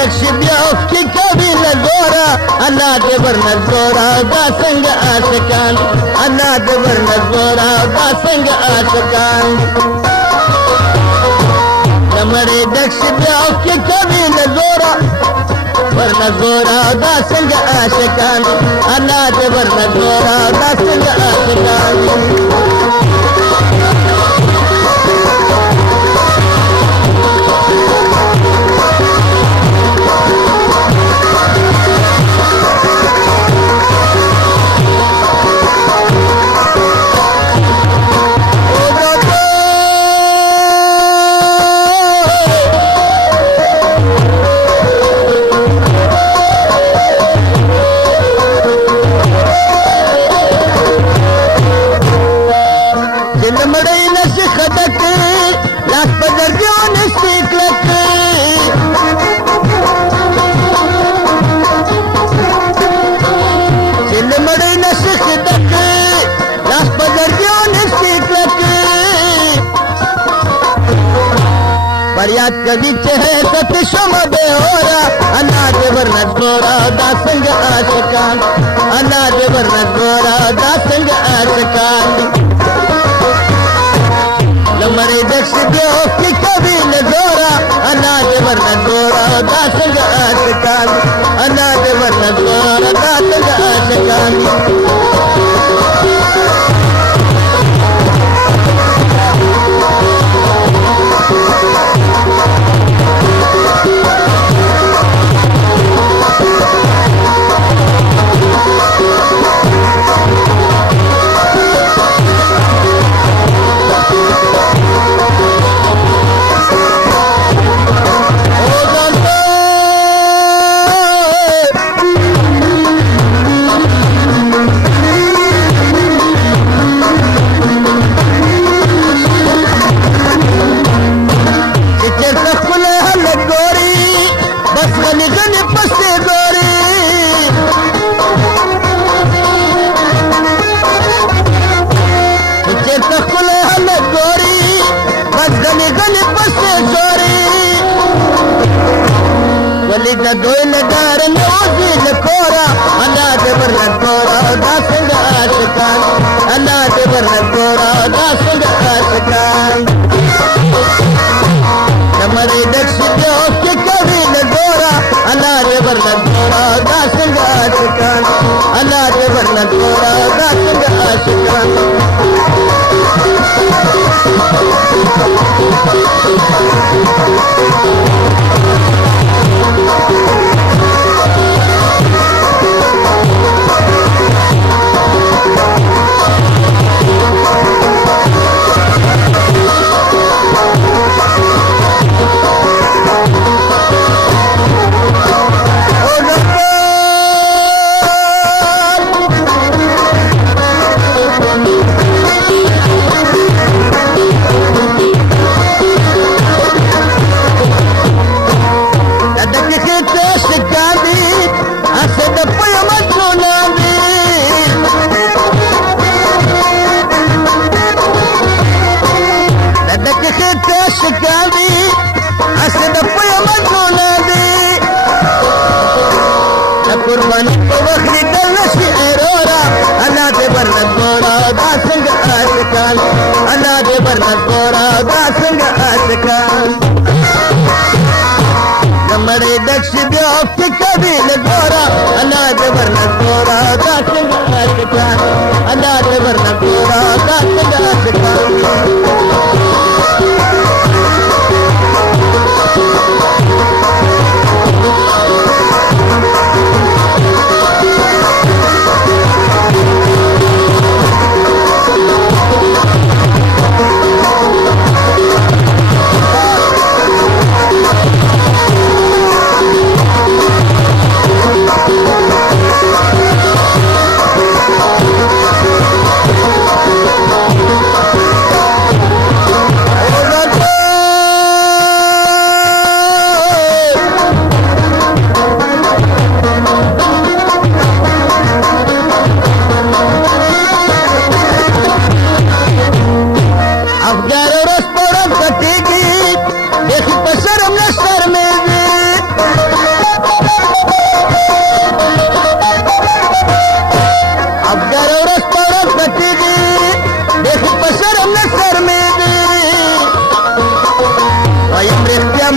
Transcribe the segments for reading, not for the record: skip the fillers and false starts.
دکش بیاو کی کوي لزورا الله دې ورنزورا دا څنګه عاشقان الله دې ورنزورا دا څنګه عاشقان لمړې دکش بیاو کی کوي لزورا ورنزورا دا څنګه عاشقان الله دې ورنزورا دا څنګه عاشقان फरियाद कभी चहे सतशम बेहोरा अल्लाह दे वरनज़ोरा दा संग आशिकान अल्लाह दे वरनज़ोरा दा संग आशिकान लमरे दक्ष बेहो की कभी नज़ोरा अल्लाह दे वरनज़ोरा दा संग आशिकान अल्लाह दे वरनज़ोरा दा संग आशिकान दोई लगार नौजी लकोरा अल्लाह दे वरनज़ोरा दा संग आशिकान अल्लाह दे वरनज़ोरा दा संग आशिकान लमरे दक्ष बेहो की कभी नज़ोरा अल्लाह दे वरनज़ोरा दा संग आशिकान अल्लाह दे वरनज़ोरा दा संग आशिकान कुर्बानी को वखरी दलशी एरोरा अल्लाह दे वरनज़ोरा दा संग आशिकान अल्लाह दे वरनज़ोरा दा संग आशिकान लमड़े दक्ष बेहो की कभी नज़ोरा अल्लाह दे वरनज़ोरा दा संग आशिकान अल्लाह दे वरनज़ोरा दा संग आशिकान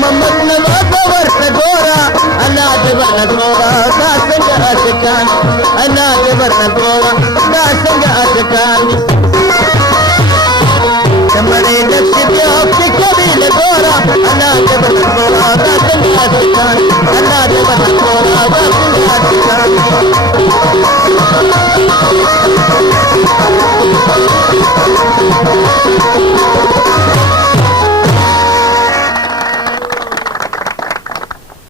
محمد نواز ورته ګوره الله دې ورنه ګوره دا څنګه عاشقان الله دې ورنه ګوره دا څنګه عاشقان تمرې نفس بیا په کوي له ګوره الله دې ورنه ګوره دا څنګه عاشقان الله دې ورنه ګوره دا څنګه عاشقان